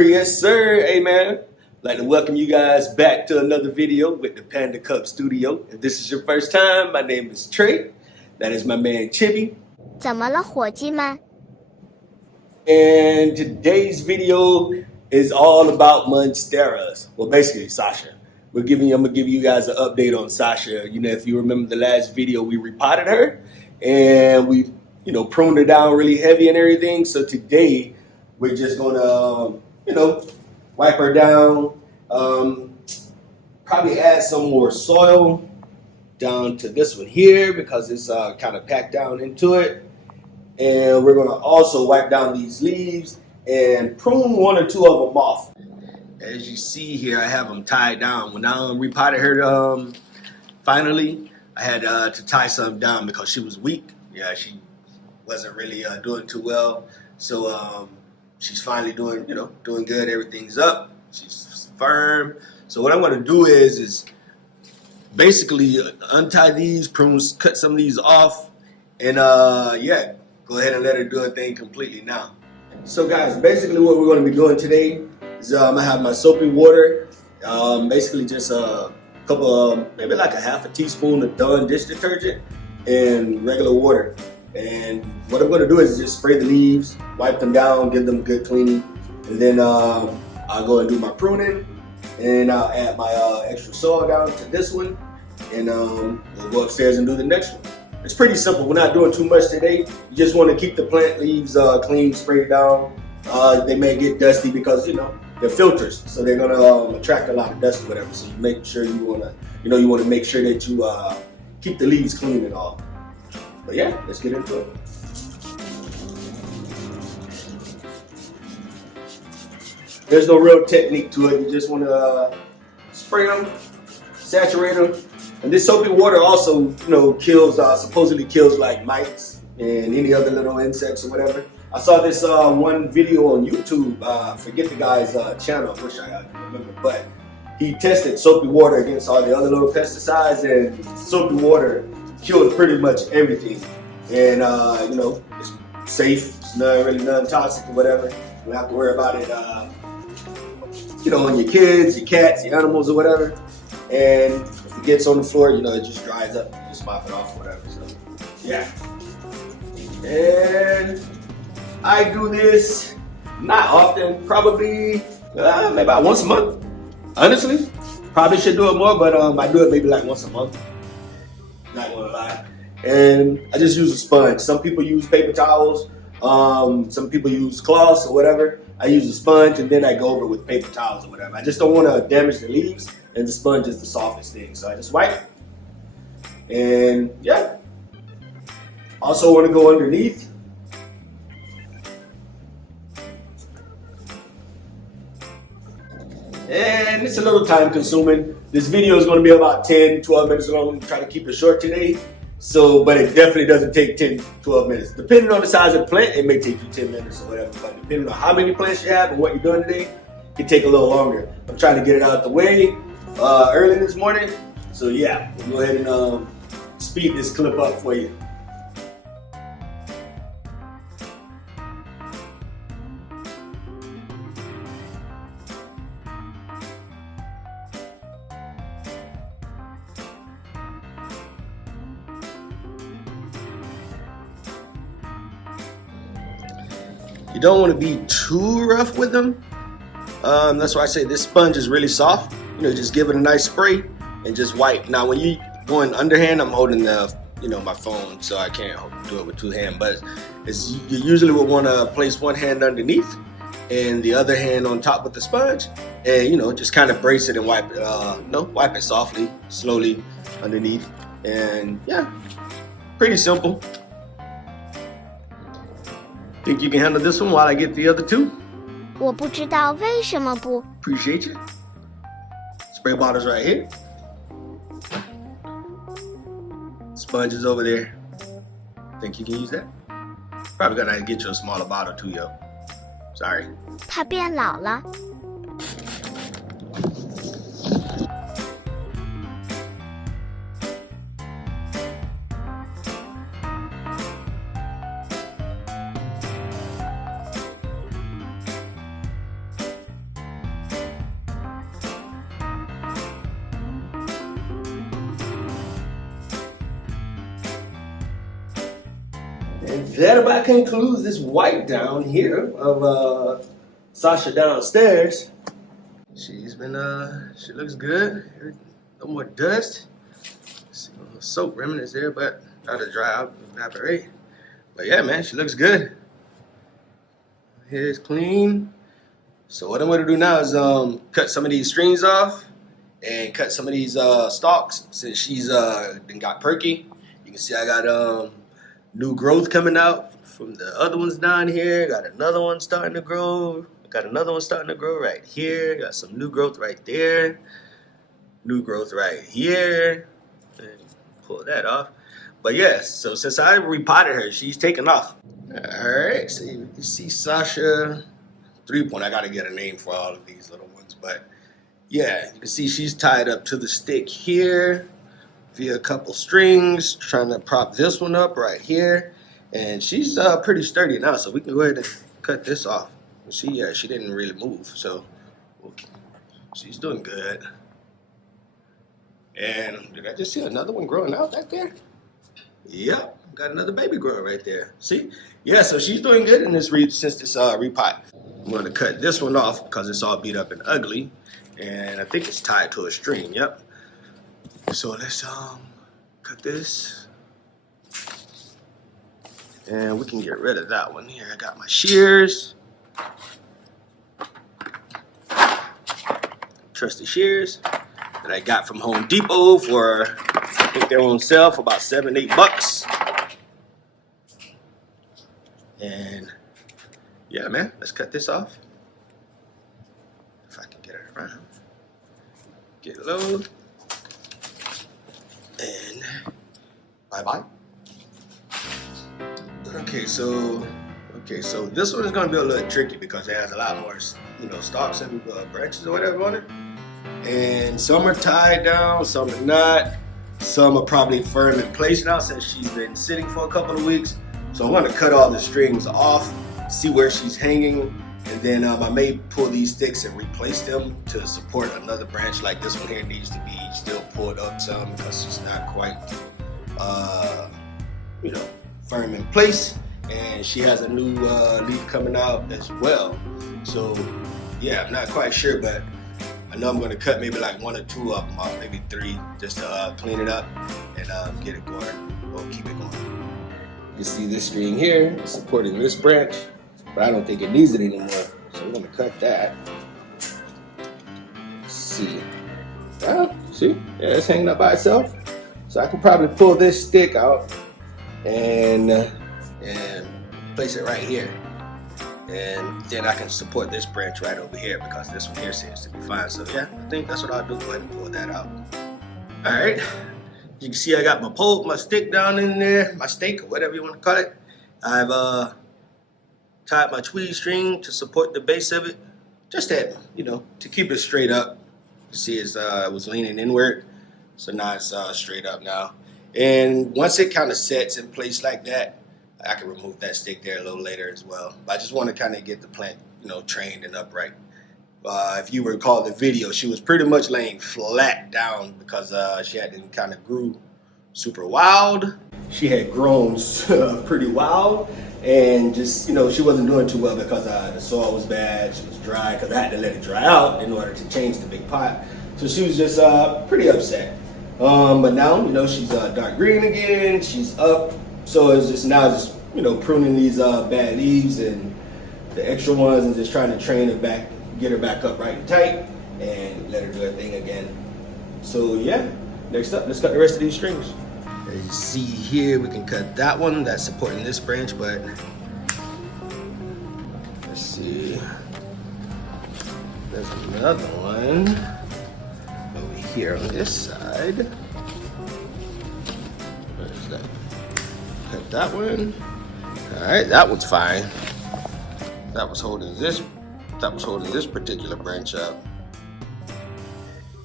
yes, sir. Hey, man. I'd like to welcome you guys back to another video with the Pandacup Studio. If this is your first time, my name is Trey. That is my man Chibi. 怎么了，伙计们？ And today's video is all about Monsteras. Well, basically, Sasha. I'm gonna give you guys an update on Sasha. You know, if you remember the last video, we repotted her and we, pruned her down really heavy and everything. So today, we're just gonna, wipe her down. Probably add some more soil down to this one here because it's kind of packed down into it. And we're gonna also wipe down these leaves and prune one or two of them off. As you see here, I have them tied down. When I repotted her finally, I had to tie some down because she was weak. Yeah, she wasn't really doing too well. So she's finally doing good. Everything's up. She's firm. So what I'm gonna do is basically untie these, cut some of these off, and yeah, go ahead and let her do her thing completely now. So guys, basically what we're going to be doing today is I'm going to have my soapy water, basically just a couple of, maybe like a half a teaspoon of Dawn dish detergent and regular water. And what I'm going to do is just spray the leaves, wipe them down, give them a good cleaning, and then I'll go and do my pruning, and I'll add my extra soil down to this one, and we'll go upstairs and do the next one. It's pretty simple. We're not doing too much today. You just want to keep the plant leaves clean, sprayed down. They may get dusty because they're filters, so they're gonna attract a lot of dust or whatever. So you make sure you want to make sure that you keep the leaves clean and all. But yeah, let's get into it. There's no real technique to it. You just want to spray them, saturate them. And this soapy water also, kills, supposedly kills like mites and any other little insects or whatever. I saw this one video on YouTube, forget the guy's channel, I wish I could remember, but he tested soapy water against all the other little pesticides, and soapy water killed pretty much everything. And, it's safe, it's not really non-toxic or whatever. You don't have to worry about it, on your kids, your cats, your animals or whatever. And if it gets on the floor, it just dries up. You just mop it off or whatever. So, yeah. And I do this not often, probably maybe about once a month. Honestly, probably should do it more, but I do it maybe like once a month. Not gonna lie. And I just use a sponge. Some people use paper towels. Some people use cloths or whatever. I use a sponge and then I go over with paper towels or whatever. I just don't want to damage the leaves, and the sponge is the softest thing. So I just wipe. And yeah. Also want to go underneath. And it's a little time consuming. This video is going to be about 10, 12 minutes long. I'm trying to keep it short today. So, but it definitely doesn't take 10, 12 minutes. Depending on the size of the plant, it may take you 10 minutes or whatever. But depending on how many plants you have and what you're doing today, it can take a little longer. I'm trying to get it out the way early this morning. So yeah, we'll go ahead and speed this clip up for you. You don't want to be too rough with them. That's why I say this sponge is really soft. Just give it a nice spray and just wipe. Now, when you going underhand, I'm holding the, my phone, so I can't do it with two hands. But you usually would want to place one hand underneath and the other hand on top with the sponge, and just kind of brace it and wipe it. Wipe it softly, slowly underneath, and yeah, pretty simple. Think you can handle this one while I get the other two? 我不知道为什么不。 Appreciate you. Spray bottles right here. Sponges over there. Think you can use that? Probably gonna get you a smaller bottle too, yo. Sorry. 它变老了。And that about concludes this wipe down here of Sasha downstairs. She's been she looks good. No more dust. See, a little soap remnants there, but gotta dry out, evaporate. But yeah, man, she looks good. Hair's clean. So what I'm gonna do now is cut some of these strings off and cut some of these stalks since she's then got perky. You can see I got new growth coming out from the other ones down here. Got another one starting to grow. Got another one starting to grow right here. Got some new growth right there. New growth right here. And pull that off. But yes, so since I repotted her, she's taken off. Alright, so you can see Sasha 3-point. I gotta get a name for all of these little ones. But yeah, you can see she's tied up to the stick here via a couple strings, trying to prop this one up right here. And she's pretty sturdy now, so we can go ahead and cut this off. See, she didn't really move, so okay. She's doing good. And did I just see another one growing out back there? Yep, got another baby growing right there. See? Yeah, so she's doing good in this since this repot. I'm going to cut this one off because it's all beat up and ugly. And I think it's tied to a string, yep. So let's cut this. And we can get rid of that one here. I got my shears. Trusty shears that I got from Home Depot for, I think they're on sale for about $7-8. And yeah, man, let's cut this off. If I can get it around. Get low. And bye-bye. Okay, so this one is going to be a little tricky because it has a lot more, stalks and branches or whatever on it. And some are tied down, some are not. Some are probably firm in place now since she's been sitting for a couple of weeks. So I'm going to cut all the strings off, see where she's hanging, and then I may pull these sticks and replace them to support another branch. Like this one here needs to be still pulled up some because it's not quite, firm in place. And she has a new leaf coming out as well. So yeah, I'm not quite sure, but I know I'm going to cut maybe like 1 or 2 of them off, maybe 3, just to clean it up and get it going, or keep it going. You can see this string here is supporting this branch, but I don't think it needs it anymore. So I'm going to cut that. Let's see. Well, see? Yeah, it's hanging up by itself. So I can probably pull this stick out and place it right here. And then I can support this branch right over here because this one here seems to be fine. So yeah, I think that's what I'll do. Go ahead and pull that out. All right. You can see I got my stick down in there, my stake or whatever you want to call it. I've tied my tweed string to support the base of it. Just that, to keep it straight up. You see it was leaning inward. So now it's straight up now. And once it kind of sets in place like that, I can remove that stick there a little later as well. But I just want to kind of get the plant, trained and upright. If you recall the video, she was pretty much laying flat down because she hadn't kind of grew super wild. She had grown pretty wild and just, she wasn't doing too well because the soil was bad. She was dry because I had to let it dry out in order to change the big pot. So she was just pretty upset. But now, she's dark green again. She's up. So it's just now pruning these bad leaves and the extra ones and just trying to train her back, get her back up right and tight and let her do her thing again. So yeah, next up, let's cut the rest of these strings. As you see here, we can cut that one that's supporting this branch, but let's see. There's another one over here on this side. Where's that? Cut that one. All right, that one's fine. That was holding this particular branch up.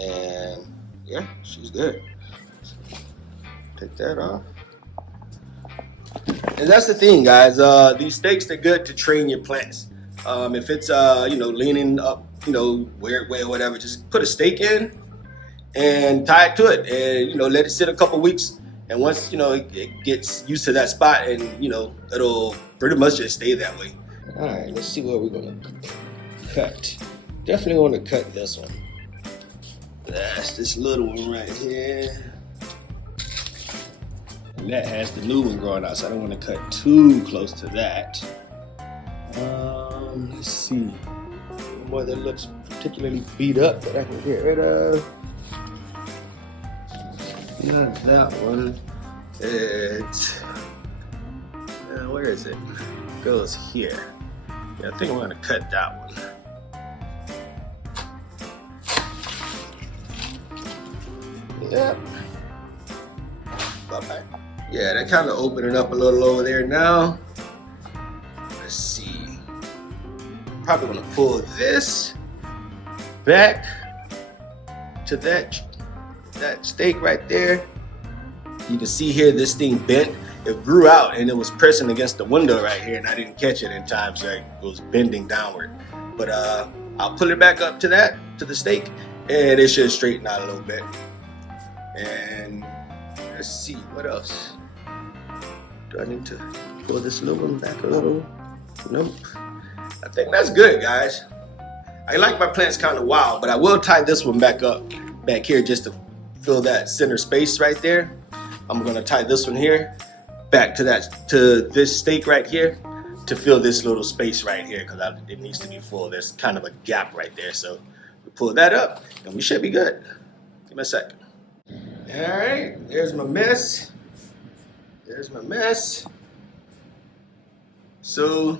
And yeah, she's good. Take that off. And that's the thing, guys. These stakes, they're good to train your plants. If it's leaning up, weird way or whatever, just put a stake in and tie it to it, and let it sit a couple weeks. And once, it gets used to that spot, and, it'll pretty much just stay that way. All right, let's see what we're gonna cut. Definitely want to cut this one. That's this little one right here. And that has the new one growing out, so I don't want to cut too close to that. Let's see. One more that looks particularly beat up that I can get rid of. Not that one. It's where is it? It goes here. Yeah, I think I'm gonna cut that one. Yep. Okay. Yeah, that kind of opened it up a little over there now. Let's see. Probably gonna pull this back to that stake right there. You can see here this thing bent. It grew out and it was pressing against the window right here, and I didn't catch it in time, so it was bending downward. But I'll pull it back up to the stake, and it should straighten out a little bit. And let's see, what else? Do I need to pull this little one back a little? Nope. I think that's good, guys. I like my plants kind of wild, but I will tie this one back here just to fill that center space right there. I'm gonna tie this one here back to this stake right here to fill this little space right here, because it needs to be full. There's kind of a gap right there, so we pull that up and we should be good. Give me a second. All right, there's my mess. There's my mess. So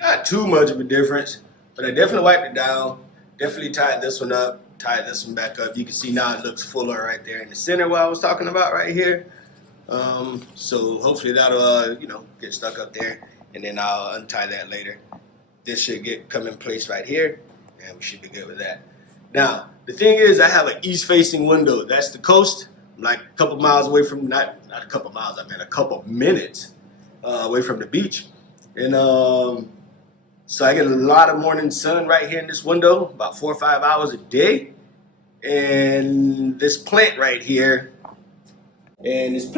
not too much of a difference, but I definitely wiped it down. Definitely tied this one up, tied this one back up. You can see now it looks fuller right there in the center what I was talking about right here. So hopefully that'll get stuck up there, and then I'll untie that later. This should come in place right here, and we should be good with that. Now, the thing is, I have an east-facing window. That's the coast. I'm like a couple miles away from, not a couple miles, I mean a couple minutes away from the beach. And so I get a lot of morning sun right here in this window, about 4 or 5 hours a day. And this plant right here, as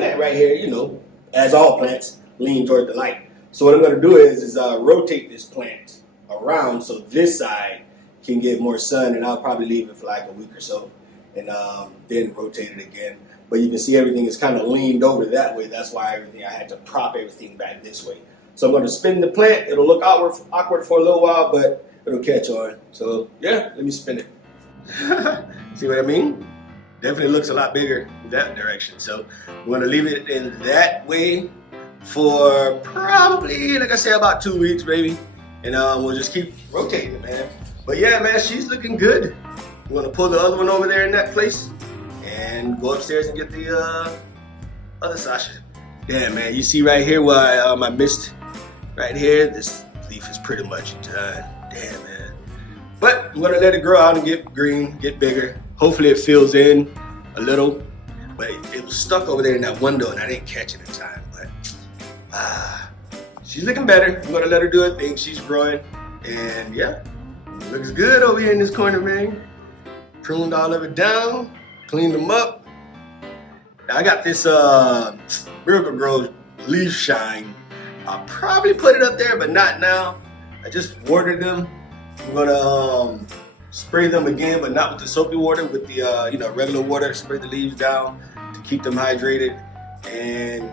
all plants, lean toward the light. So what I'm going to do is rotate this plant around so this side can get more sun, and I'll probably leave it for like a week or so, and then rotate it again. But you can see everything is kind of leaned over that way. That's why I had to prop everything back this way. So I'm going to spin the plant. It'll look awkward for a little while, but it'll catch on. So yeah, let me spin it. See what I mean? Definitely looks a lot bigger in that direction. So I'm going to leave it in that way for probably, like I said, about 2 weeks, maybe. And we'll just keep rotating it, man. But yeah, man, she's looking good. I'm going to pull the other one over there in that place and go upstairs and get the other Sasha. Yeah, man, you see right here where I missed right here? This leaf is pretty much done. Damn, man. But I'm going to let it grow out and get green, get bigger. Hopefully it fills in a little. But it was stuck over there in that window, and I didn't catch it in time. But she's looking better. I'm going to let her do her thing. She's growing. And yeah, looks good over here in this corner, man. Pruned all of it down, cleaned them up. Now I got this Miracle Grow leaf shine. I'll probably put it up there, but not now. I just watered them. I'm gonna spray them again, but not with the soapy water, with the regular water. Spray the leaves down to keep them hydrated, and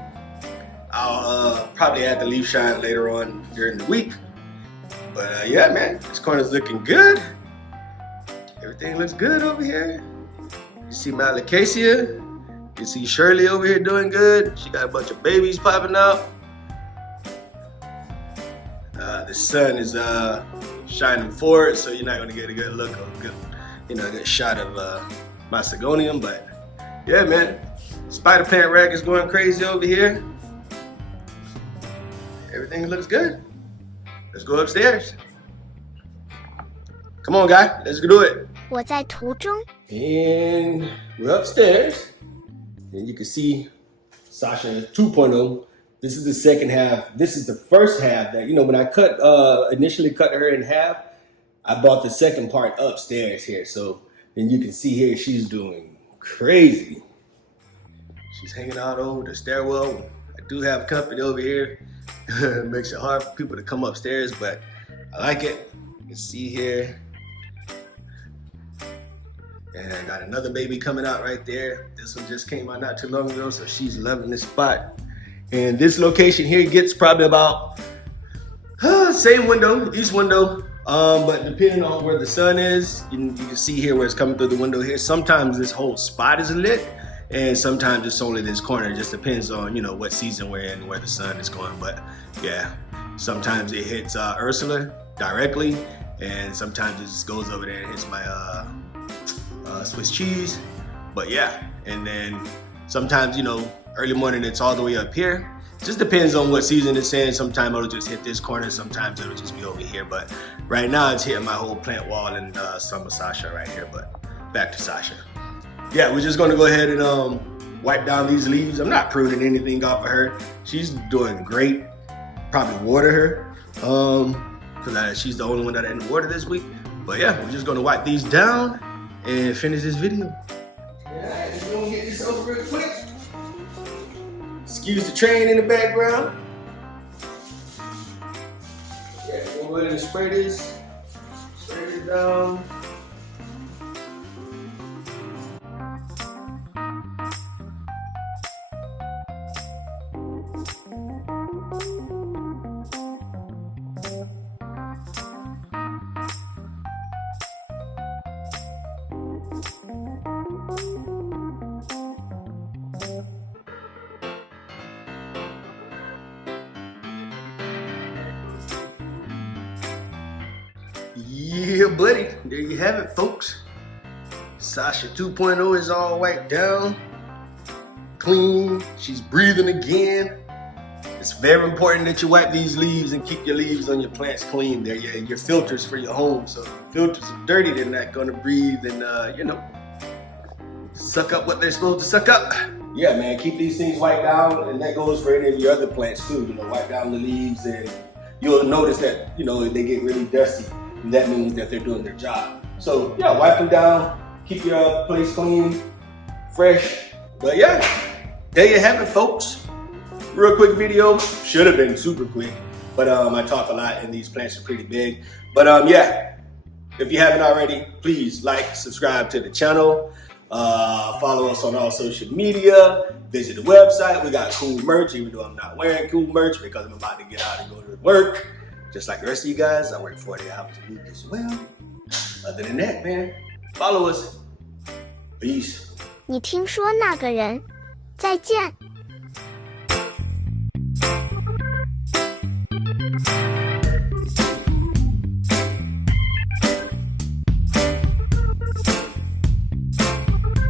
I'll probably add the leaf shine later on during the week. But yeah, man, this corner's looking good. Everything looks good over here. You see my Acacia. You see Shirley over here doing good. She got a bunch of babies popping out. The sun is shining forward, so you're not gonna get a good look of a good shot of my Sigonium. But yeah, man, spider plant rack is going crazy over here. Everything looks good. Let's go upstairs. Come on, guy, let's do it. 我在途中。 And we're upstairs. And you can see Sasha 2.0. This is the second half. This is the first half that, when I initially cut her in half, I bought the second part upstairs here. So, and you can see here, she's doing crazy. She's hanging out over the stairwell. I do have company over here. It makes it hard for people to come upstairs, but I like it. You can see here. And I got another baby coming out right there. This one just came out not too long ago, so she's loving this spot. And this location here gets probably about same window, east window. But depending on where the sun is, you can see here where it's coming through the window here. Sometimes this whole spot is lit, and sometimes it's only this corner. It just depends on, you know, what season we're in, where the sun is going. But yeah, sometimes it hits Ursula directly, and sometimes it just goes over there and hits my Swiss cheese. But yeah, and then sometimes, you know, early morning it's all the way up here. Just depends on what season it's in. Sometimes it'll just hit this corner, sometimes it'll just be over here. But right now it's hitting my whole plant wall and some of Sasha right here. But back to Sasha. Yeah, we're just gonna go ahead and wipe down these leaves. I'm not pruning anything off of her. She's doing great. Probably water her, because she's the only one that I didn't water this week. But yeah, we're just gonna wipe these down and finish this video. Yeah, just gonna get this over real quick. Excuse the train in the background. Yeah, we'll go ahead and spray this down. Yeah, buddy, there you have it, folks. Sasha 2.0 is all wiped down, clean. She's breathing again. It's very important that you wipe these leaves and keep your leaves on your plants clean. They're your filters for your home. So if your filters are dirty, they're not gonna breathe and you know, suck up what they're supposed to suck up. Yeah, man, keep these things wiped down, and that goes for any of your other plants too. You know, wipe down the leaves, and you'll notice that, you know, they get really dusty. And that means that they're doing their job. So yeah, wipe them down, keep your place clean, fresh. But yeah, there you have it, folks. Real quick video, should have been super quick, but I talk a lot and these plants are pretty big. But yeah, if you haven't already, please like, subscribe to the channel, follow us on all social media, visit the website. We got cool merch, even though I'm not wearing cool merch because I'm about to get out and go to work. Just like the rest of you guys, I work 40 hours a week as well. Other than that, man, follow us. Peace. 你听说那个人？再见。